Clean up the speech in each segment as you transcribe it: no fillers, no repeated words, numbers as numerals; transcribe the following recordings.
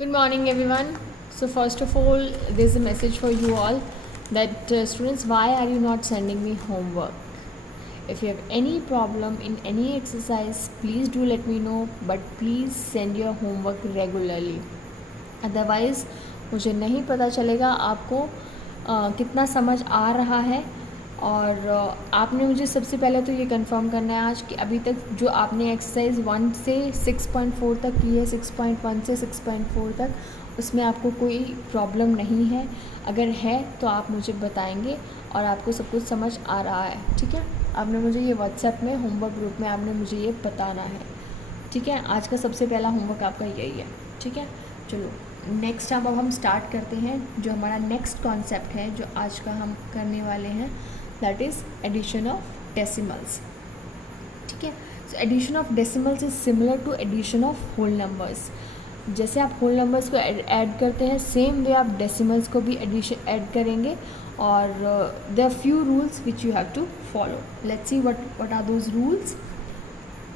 Good morning, everyone. So, first of all, there's a message for you all that students, why are you not sending me homework? If you have any problem in any exercise, please do let me know, but please send your homework regularly. Otherwise, मुझे नहीं पता चलेगा आपको कितना समझ आ रहा है। और आपने मुझे सबसे पहले तो ये कंफर्म करना है आज कि अभी तक जो आपने एक्सरसाइज 1 से 6.4 तक की है, 6.1 से 6.4 तक, उसमें आपको कोई प्रॉब्लम नहीं है। अगर है तो आप मुझे बताएंगे और आपको सब कुछ समझ आ रहा है, ठीक है। आपने मुझे ये व्हाट्सएप में होमवर्क ग्रुप में आपने मुझे ये बताना है, ठीक है। आज का सबसे पहला होमवर्क आपका यही है, ठीक है। चलो नेक्स्ट अब हम स्टार्ट करते हैं। जो हमारा नेक्स्ट कॉन्सेप्ट है जो आज का हम करने वाले हैं, that is addition of decimals, ठीक है। So addition of decimals is similar to addition of whole numbers. जैसे आप होल नंबर्स को ऐड करते हैं, सेम वे आप डेसिमल्स को भी एडिशन ऐड करेंगे। और there are few rules which you have to follow. Let's see what are those rules.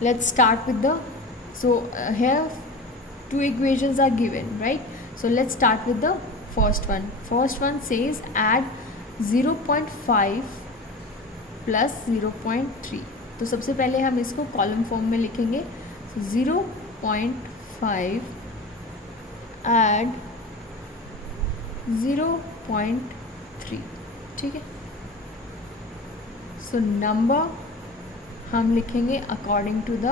Let's start with the, so here two equations are given, right? So let's start with the first one. First one says add 0.5 plus 0.3. तो सबसे पहले हम इसको column form में लिखेंगे। so 0.5 add 0.3, ठीक है। so number हम लिखेंगे according to the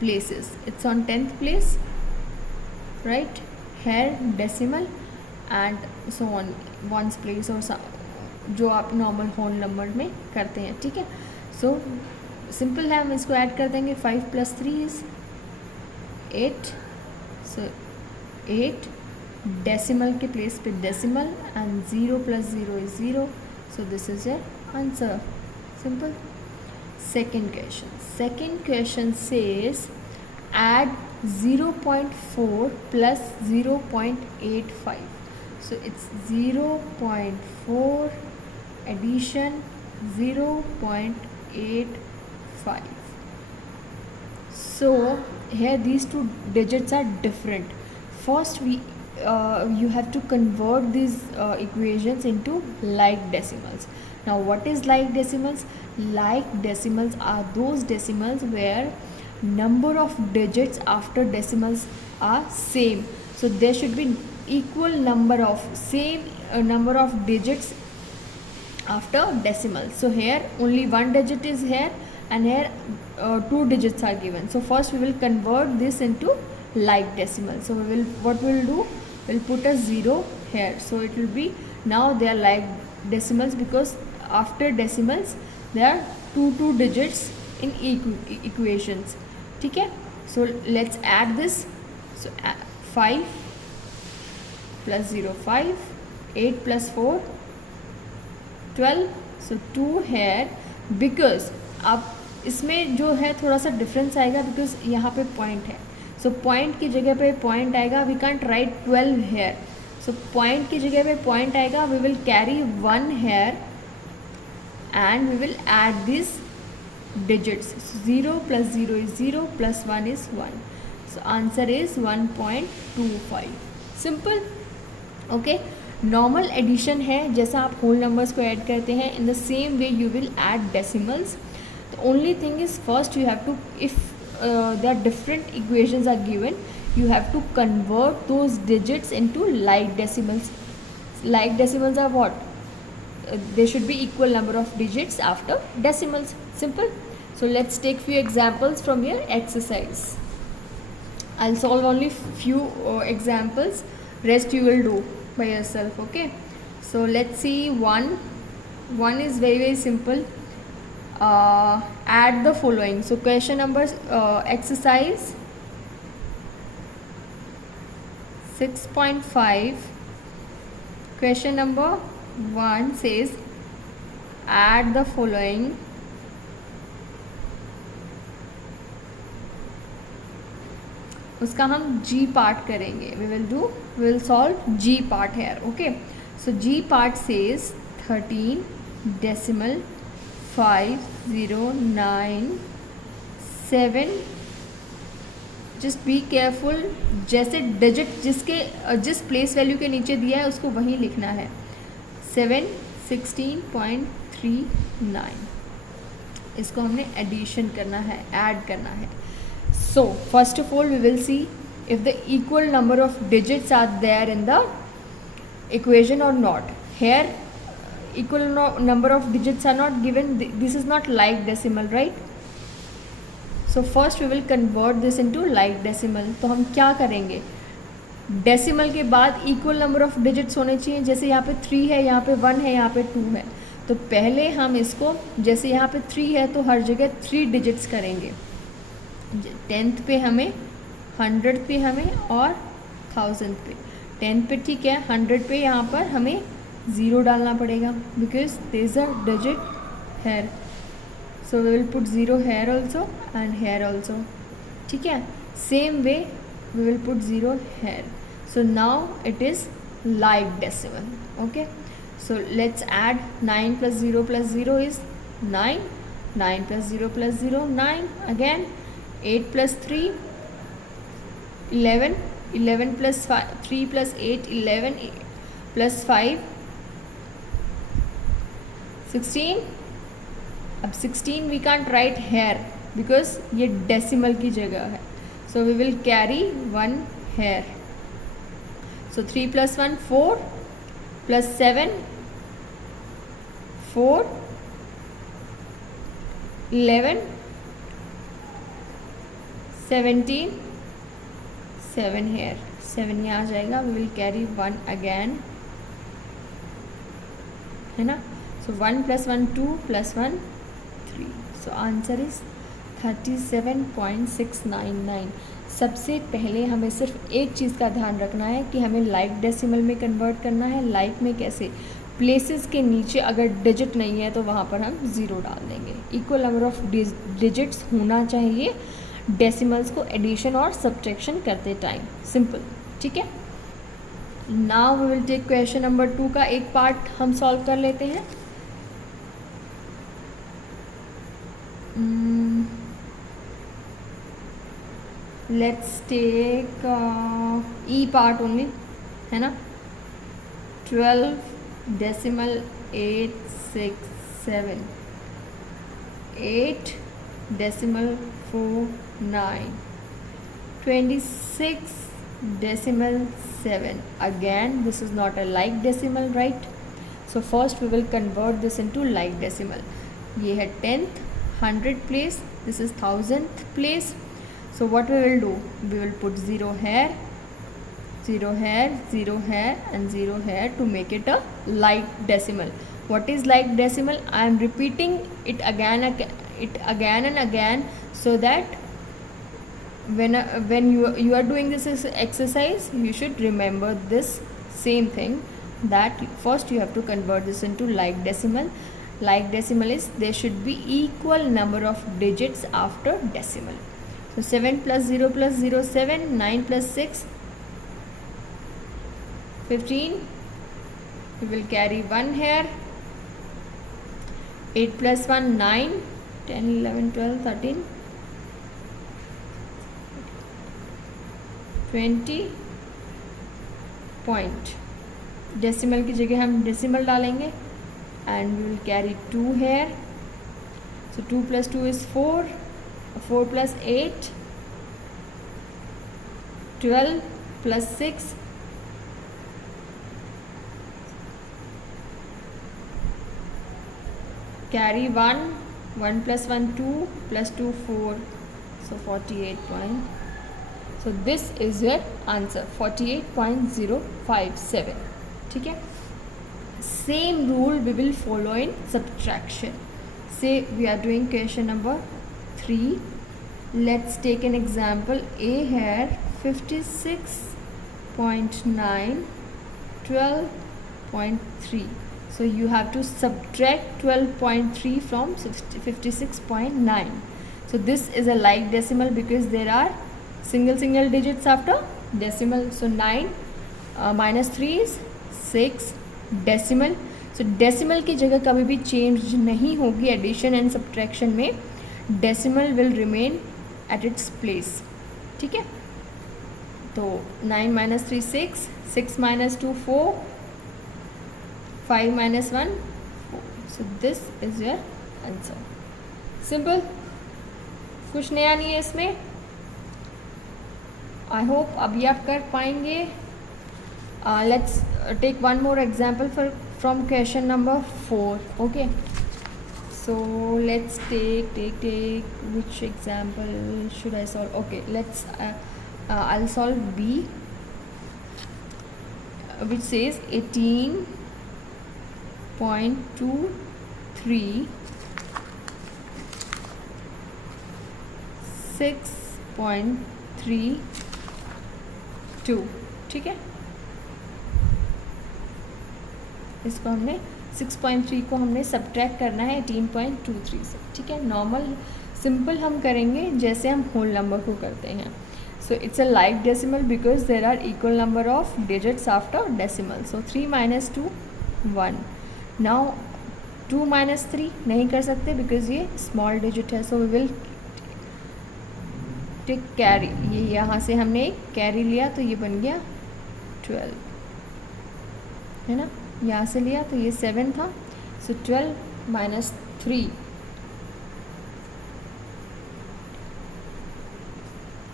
places. It's on 10th place, right. Here decimal and so on ones place, और जो आप नॉर्मल होल नंबर में करते हैं, ठीक है। सो सिंपल है, हम इसको ऐड कर देंगे। 5 + 3 इज 8, सो 8 डेसिमल के प्लेस पे decimal and 0 + 0 is 0, so this is your answer, simple. Second question says add 0.4 plus 0.85. So it's 0.4 addition 0.85. So here these two digits are different. First you have to convert these equations into like decimals. Now what is like decimals? Like decimals are those decimals where number of digits after decimals are same. So there should be equal number of same number of digits after decimals. So here only one digit is here and here two digits are given. So first we will convert this into like decimal. So what we will do, we'll put a 0 here. So it will be, now they are like decimals because after decimals there are two digits in equations, ठीक है। So let's add this. So 5 + 0 5, 8 + 4 12, so 2 here, because अब इसमें जो है थोड़ा सा difference आएगा because यहाँ पे पॉइंट है। सो पॉइंट की जगह पे पॉइंट आएगा, we can't write 12 here. So point की जगह पे पॉइंट आएगा, we will carry 1 here and we will add these digits. So 0 + 0 is 0 + 1 is 1. So answer is 1.25. Simple, okay. Normal addition है, जैसा आप whole numbers को add करते हैं, in the same way you will add decimals. The only thing is first you have to, if there are different equations are given, you have to convert those digits into like decimals. Like decimals are what? There should be equal number of digits after decimals, simple. So let's take few examples from your exercise. I'll solve only few examples, rest you will do by yourself, okay. So let's see, one is very simple. Add the following. So question number exercise 6.5, question number 1 says add the following. उसका हम G part करेंगे, we will solve G part here, okay. So G part says 13 decimal 5097 just be careful, जैसे digit जिस place value के नीचे दिया है उसको वहीं लिखना है। 716.39, इसको हमने एडिशन करना है, ऐड करना है। So first of all we will see if the equal number of digits are there in the equation or not. Here equal number of digits are not given. This is not like decimal, right? So first we will convert this into like decimal. तो हम क्या करेंगे, decimal के बाद equal number of digits होने चाहिए। जैसे यहाँ पे 3 है, यहाँ पे 1 है, यहाँ पे 2 है, तो पहले हम इसको, जैसे यहाँ पे 3 है तो हर जगह 3 डिजिट्स करेंगे। 10th पे हमें, 100 पे हमें और 1000 पे। 10 पे ठीक है, 100 पे यहाँ पर हमें 0 डालना पड़ेगा because there is a digit here, so we will put 0 here also and here also. ठीक है, same way we will put 0 here. So now it is like decimal. Okay, so let's add 9 + 0 + 0 इज 9, 9 + 0 + 0 9, again 8 + 3 11, 11 + 3 + 8 11 + 5 16। अब 16 we can't write here because ये decimal की जगह है, so we will carry 1 here. So 3 + 1 4 + 7 4 11 17 7 hair, 7 यहाँ आ जाएगा। वी विल कैरी 1 अगैन, है ना। सो 1 + 1 2 + 1 3। So answer is 37.699। सबसे पहले हमें सिर्फ एक चीज़ का ध्यान रखना है कि हमें लाइक डेसिमल में कन्वर्ट करना है। लाइक में कैसे, प्लेसेस के नीचे अगर डिजिट नहीं है तो वहाँ पर हम 0 डाल देंगे। इक्वल नंबर ऑफ डिजिट्स होना चाहिए डेसिमल्स को एडिशन और सब्ट्रैक्शन करते टाइम, सिंपल। ठीक है, now we will take question number 2 का एक पार्ट हम सॉल्व कर लेते हैं। Let's take E part only, है ना। 12.867 8.49 26.7। again this is not a like decimal, right? So first we will convert this into like decimal. ये है 10th 100 place, this is 1000th place. So what we will do, we will put 0 here, 0 here, 0 here and 0 here to make it a like decimal. What is like decimal? I am repeating it again and again so that when you are doing this exercise you should remember this same thing, that first you have to convert this into like decimal. Like decimal is there should be equal number of digits after decimal. So 7 + 0 + 0 7, 9 + 6 15, we will carry 1 here, 8 + 1 9, 10 11 12 13 20 point. Decimal की जगह हम decimal डालेंगे and we will carry 2 here. So 2 + 2 is 4, 4 + 8 12 + 6 carry 1, 1 + 1 2 + 2 4, so 48 point. So this is your answer 48.057. ठीक है, same rule we will follow in subtraction. Say we are doing question number 3. Let's take an example. A here 56.9 12.3. So you have to subtract 12.3 from 56.9. So this is a like decimal because there are single digits after decimal. So 9 minus 3 is 6 decimal. So decimal की जगह कभी भी change नहीं होगी addition and subtraction में, decimal will remain at its place. ठीक है, तो 9 minus 3 6, 6 minus 2 4, 5 minus 1 4. So this is your answer. Simple, कुछ नया नहीं है इसमें. आई होप अभी आप कर पाएंगे. Let's take one more example from question number 4. Okay, so let's take which example should I solve? Okay, let's I'll solve B, which says 18.23 6.32. ठीक है, इसको हमने 6.3 को हमने सब्ट्रैक्ट करना है 18.23 से. ठीक है, नॉर्मल सिंपल हम करेंगे जैसे हम होल नंबर को करते हैं. So it's a like decimal because there are equal number of digits after decimal. So 3 minus 2 1. Now 2 minus 3 नहीं कर सकते बिकॉज ये स्मॉल डिजिट है. So we will take carry. ये यहाँ से हमने एक कैरी लिया तो ये बन गया 12, है ना. यहाँ से लिया तो ये 7 था. सो 12 माइनस 3.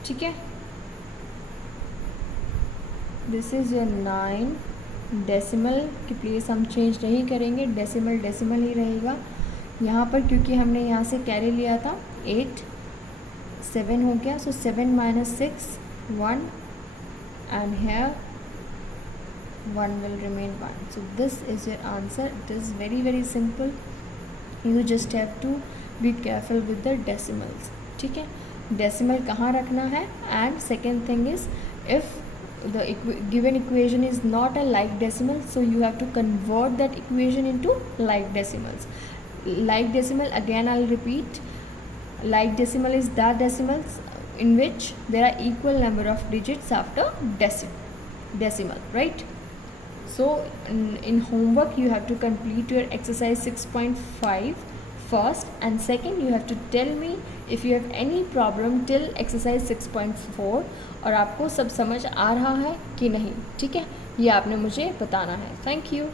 ठीक है, दिस इज योर 9. डेसिमल की प्लेस हम चेंज नहीं करेंगे, डेसिमल डेसिमल ही रहेगा यहाँ पर, क्योंकि हमने यहाँ से कैरी लिया था 8. 7 हो गया. So 7 minus 6 1 and here 1 will remain 1. So this is your answer. It is very very simple. You just have to be careful with the decimals. ठीक है, decimal कहाँ रखना है. And second thing is, if the given equation is not a like decimal, so you have to convert that equation into like decimals. Like decimal, again I'll repeat, like decimal is that decimals in which there are equal number of digits after decimal, right? So in homework you have to complete your exercise 6.5 first, and second you have to tell me if you have any problem till exercise 6.4 और आपको सब समझ आ रहा है कि नहीं. ठीक है, ये आपने मुझे बताना है. Thank you.